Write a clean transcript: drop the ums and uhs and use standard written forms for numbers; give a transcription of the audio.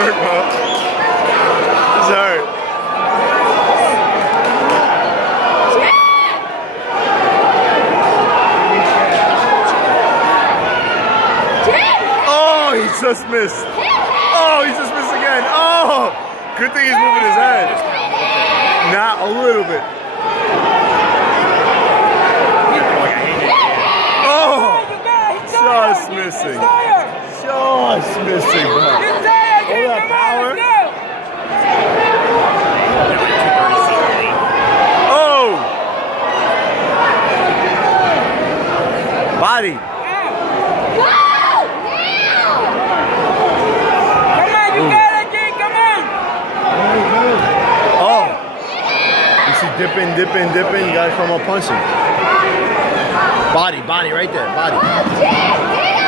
hurt, bro. It's hurt. Oh, he just missed. Oh, he just missed again. Oh, good thing he's moving his head. Not a little bit. Oh, just missing. Just missing, bro. All that power. Oh! Body. Oh! You see dipping, dipping, dipping. You gotta come up punching. Body right there. Body.